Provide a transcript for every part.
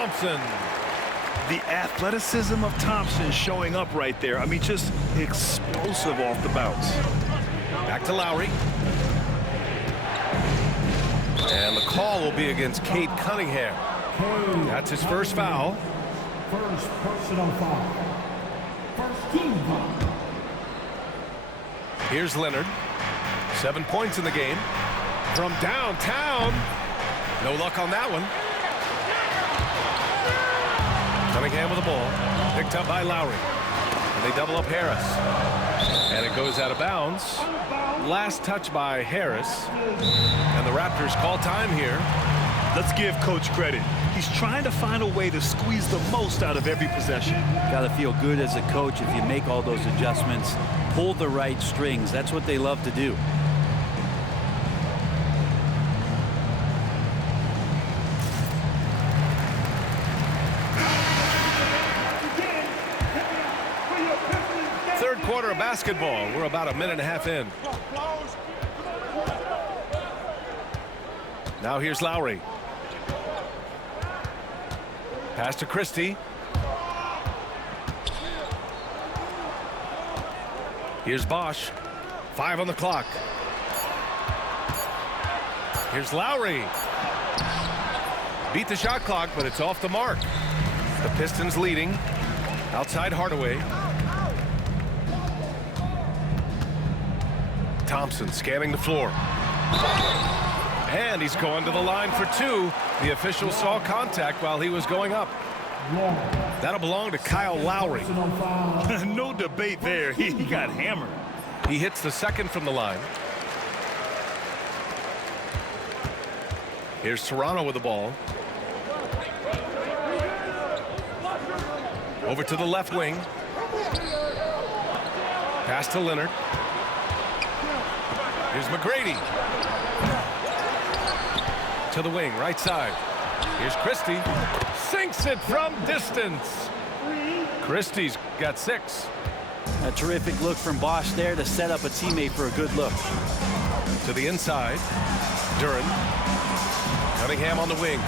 Thompson. The athleticism of Thompson showing up right there. I mean, just explosive off the bounce. Back to Lowry. And the call will be against Cade Cunningham. That's his first foul. First personal foul. First team foul. Here's Leonard. 7 points in the game. From downtown. No luck on that one. Cunningham with the ball. Picked up by Lowry. And they double up Harris. And it goes out of bounds. Last touch by Harris. And the Raptors call time here. Let's give Coach credit. He's trying to find a way to squeeze the most out of every possession. Got to feel good as a coach if you make all those adjustments. Pull the right strings. That's what they love to do. Third quarter of basketball. We're about a minute and a half in. Now here's Lowry. Pass to Christie. Here's Bosch. 5 on the clock. Here's Lowry. Beat the shot clock, but it's off the mark. The Pistons leading. Outside Hardaway. Thompson scanning the floor. And he's going to the line for 2. The official saw contact while he was going up. That'll belong to Kyle Lowry. No debate there. He got hammered. He hits the second from the line. Here's Toronto with the ball. Over to the left wing. Pass to Leonard. Here's McGrady. To the wing, right side. Here's Christie. Sinks it from distance. Christie's got 6. A terrific look from Bosch there to set up a teammate for a good look. To the inside. Duran. Cunningham on the wing.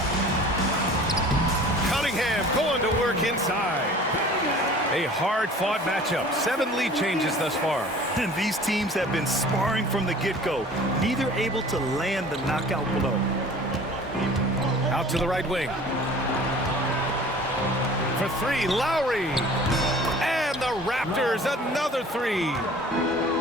Cunningham going to work inside. A hard-fought matchup. 7 lead changes thus far. And these teams have been sparring from the get-go. Neither able to land the knockout blow. Out to the right wing. For 3, Lowry. And the Raptors, another 3.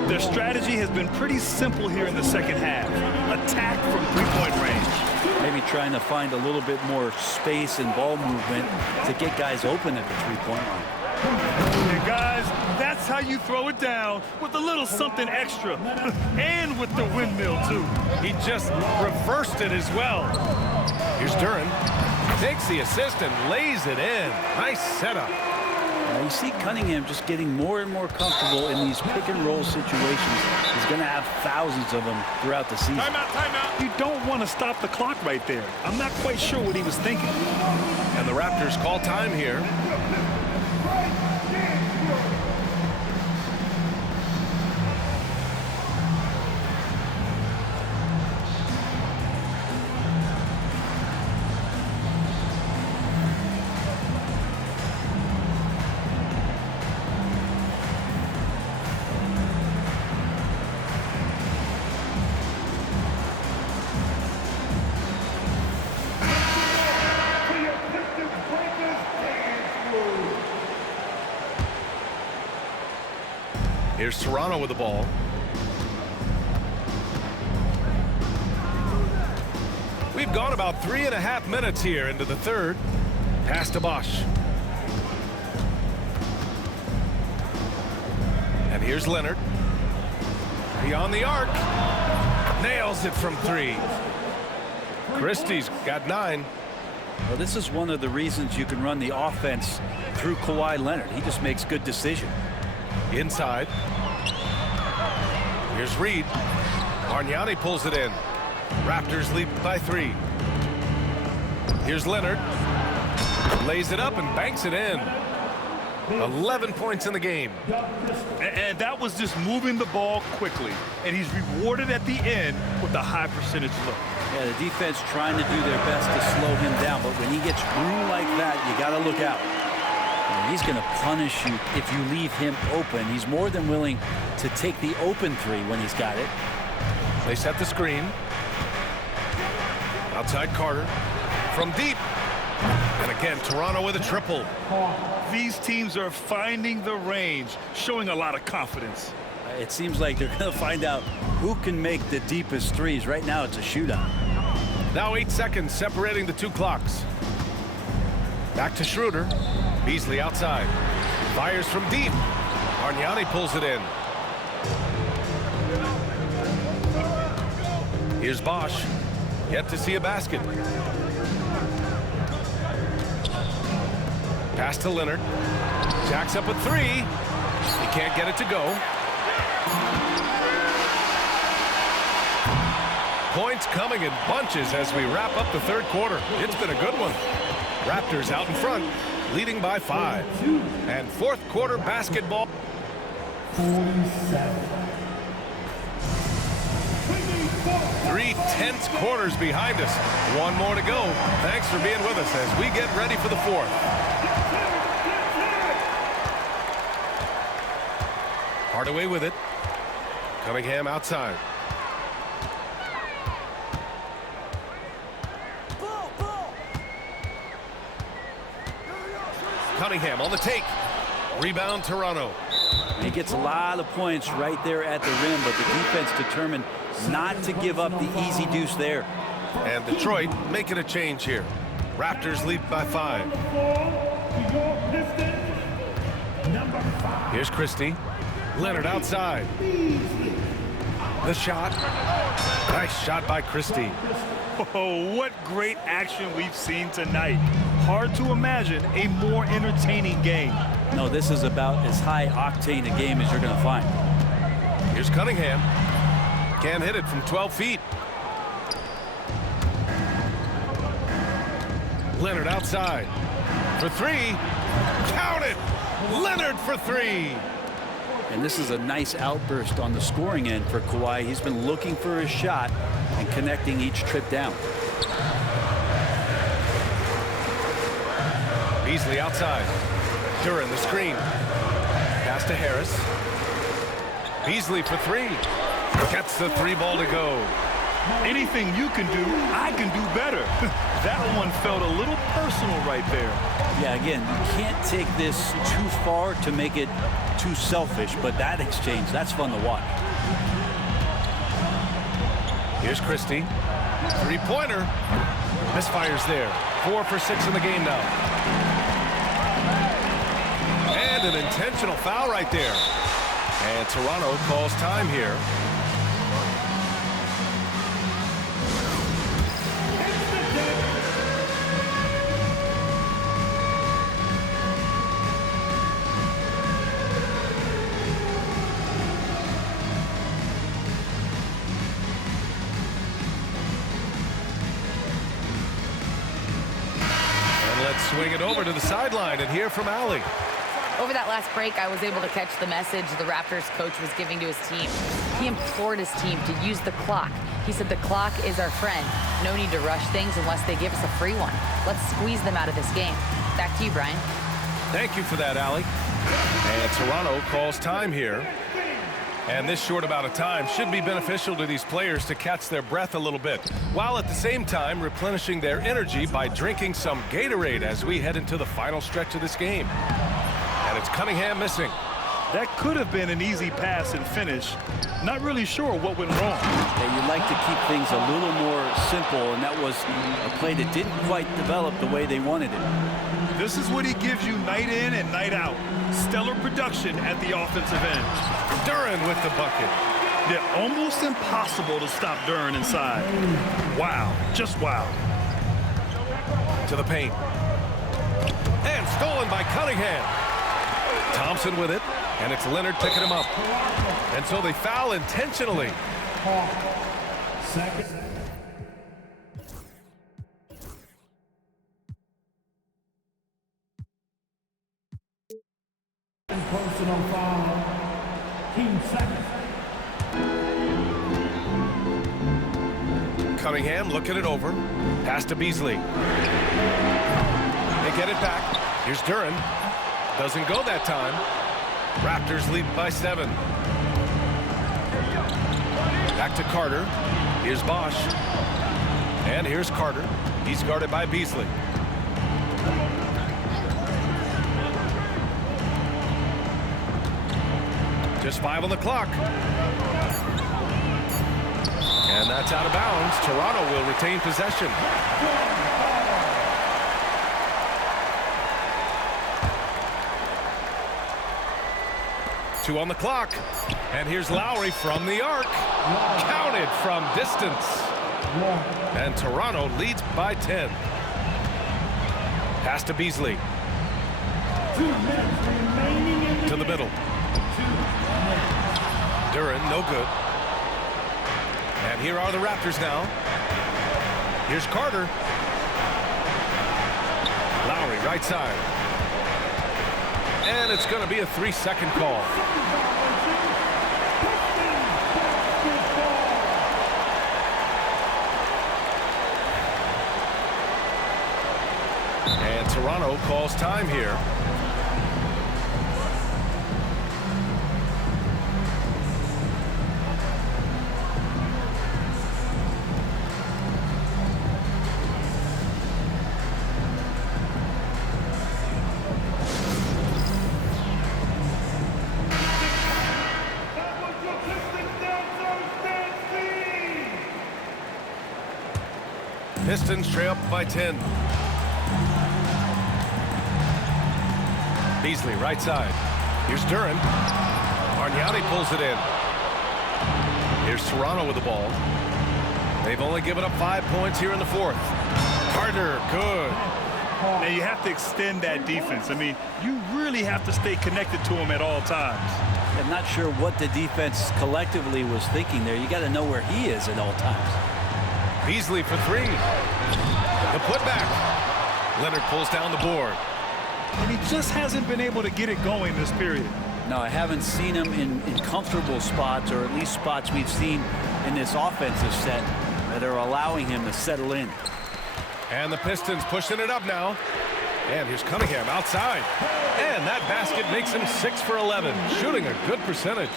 Their strategy has been pretty simple here in the second half. Attack from 3-point range. Maybe trying to find a little bit more space and ball movement to get guys open at the 3-point line. And guys, that's how you throw it down, with a little something extra. And with the windmill, too. He just reversed it as well. Here's Duran. Takes the assist and lays it in. Nice setup. You see Cunningham just getting more and more comfortable in these pick-and-roll situations. He's going to have thousands of them throughout the season. Timeout. You don't want to stop the clock right there. I'm not quite sure what he was thinking. And the Raptors call time here. Here's Toronto with the ball. We've gone about 3.5 minutes here into the third. Pass to Bosch. And here's Leonard. Beyond the arc. Nails it from 3. Christie's got 9. Well, this is one of the reasons you can run the offense through Kawhi Leonard. He just makes good decisions. Inside. Here's Reed. Bargnani pulls it in. Raptors lead by 3. Here's Leonard. Lays it up and banks it in. 11 points in the game. And that was just moving the ball quickly. And he's rewarded at the end with a high percentage look. Yeah, the defense trying to do their best to slow him down, but when he gets room like that, you got to look out. And he's going to punish you if you leave him open. He's more than willing to take the open three when he's got it. They set the screen. Outside Carter. From deep. And again, Toronto with a triple. These teams are finding the range, showing a lot of confidence. It seems like they're going to find out who can make the deepest threes. Right now, it's a shootout. Now 8 seconds separating the two clocks. Back to Schroeder. Beasley outside. Fires from deep. Bargnani pulls it in. Here's Bosch. Yet to see a basket. Pass to Leonard. Jacks up a three. He can't get it to go. Points coming in bunches as we wrap up the third quarter. It's been a good one. Raptors out in front, leading by 5. And fourth quarter basketball. 47. 3 tense quarters behind us. One more to go. Thanks for being with us as we get ready for the fourth. Hardaway with it. Cunningham outside. Cunningham on the take. Rebound Toronto. He gets a lot of points right there at the rim, but the defense determined not to give up the easy deuce there. And Detroit making a change here. Raptors lead by 5. Here's Christie. Leonard outside. The shot. Nice shot by Christie. Oh, what great action we've seen tonight. Hard to imagine a more entertaining game. No, this is about as high octane a game as you're going to find. Here's Cunningham. Can't hit it from 12 feet. Leonard outside. For 3. Count it! Leonard for 3. And this is a nice outburst on the scoring end for Kawhi. He's been looking for a shot and connecting each trip down. Beasley outside. Duran the screen. Pass to Harris. Beasley for 3. Gets the 3 ball to go. Anything you can do, I can do better. That one felt a little personal right there. Yeah, again, you can't take this too far to make it too selfish, but that exchange, that's fun to watch. Here's Christie. 3-pointer. Misfires there. 4 for 6 in the game now. And an intentional foul right there. And Toronto calls time here. Swing it over to the sideline and hear from Allie. Over that last break, I was able to catch the message the Raptors coach was giving to his team. He implored his team to use the clock. He said the clock is our friend. No need to rush things unless they give us a free one. Let's squeeze them out of this game. Back to you, Brian. Thank you for that, Allie. And Toronto calls time here. And this short amount of time should be beneficial to these players to catch their breath a little bit, while at the same time replenishing their energy by drinking some Gatorade as we head into the final stretch of this game. And it's Cunningham missing. That could have been an easy pass and finish. Not really sure what went wrong. Yeah, you'd like to keep things a little more simple, and that was a play that didn't quite develop the way they wanted it. This is what he gives you night in and night out. Stellar production at the offensive end. Duran with the bucket. Yeah, almost impossible to stop Duran inside. Wow, just wow. To the paint. And stolen by Cunningham. Thompson with it, and it's Leonard picking him up. And so they foul intentionally. Second. Personal foul. Team second. Cunningham looking it over. Pass to Beasley. They get it back. Here's Duran. Doesn't go that time. Raptors lead by 7. Back to Carter. Here's Bosch. And here's Carter. He's guarded by Beasley. Just 5 on the clock. And that's out of bounds. Toronto will retain possession. Two on the clock. And here's Lowry from the arc. Counted from distance. And Toronto leads by 10. Pass to Beasley. 2 minutes remaining in To the middle. Duran, no good. And here are the Raptors now. Here's Carter. Lowry, right side. And it's going to be a 3-second call. And Toronto calls time here. Pistons trail up by 10. Beasley, right side. Here's Duran. Bargnani pulls it in. Here's Toronto with the ball. They've only given up 5 points here in the 4th. Carter, good. Now you have to extend that defense. I mean, you really have to stay connected to him at all times. I'm not sure what the defense collectively was thinking there. You got to know where he is at all times. Beasley for 3. The putback. Leonard pulls down the board. And he just hasn't been able to get it going this period. No, I haven't seen him in comfortable spots, or at least spots we've seen in this offensive set that are allowing him to settle in. And the Pistons pushing it up now. And here's Cunningham outside. And that basket makes him 6 for 11, shooting a good percentage.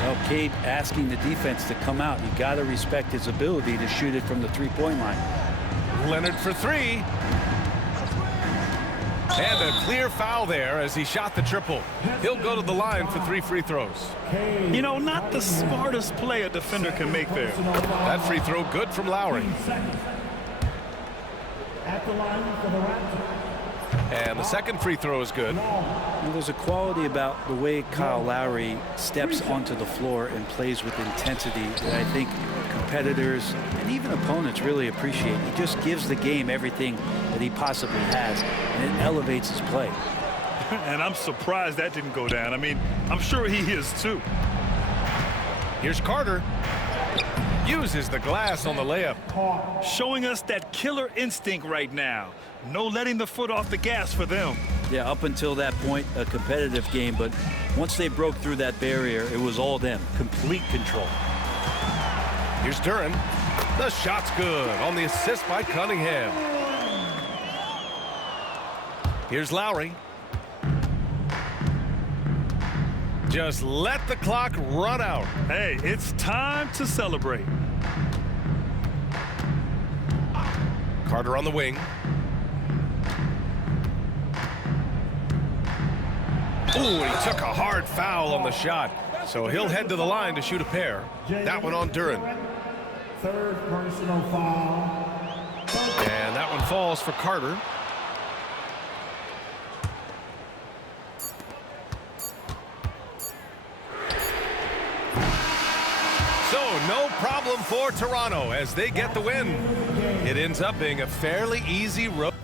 Well, Cade asking the defense to come out. You got to respect his ability to shoot it from the three-point line. Leonard for 3. And a clear foul there as he shot the triple. He'll go to the line for 3 free throws. You know, not the smartest play a defender can make there. That free throw good from Lowry. at the line for the Raptors. And the second free throw is good. Well, there's a quality about the way Kyle Lowry steps onto the floor and plays with intensity that I think competitors and even opponents really appreciate. He just gives the game everything that he possibly has, and it elevates his play. And I'm surprised that didn't go down. I mean, I'm sure he is too. Here's Carter. Uses the glass on the layup. Showing us that killer instinct right now. No letting the foot off the gas for them. Yeah, up until that point, a competitive game, but once they broke through that barrier, it was all them. Complete control. Here's Duran. The shot's good on the assist by Cunningham. Here's Lowry. Just let the clock run out. Hey, it's time to celebrate. Carter on the wing. Ooh, he took a hard foul on the shot. So he'll head to the line to shoot a pair. That one on Duran. Third personal foul. And that one falls for Carter. So no problem for Toronto as they get the win. It ends up being a fairly easy road.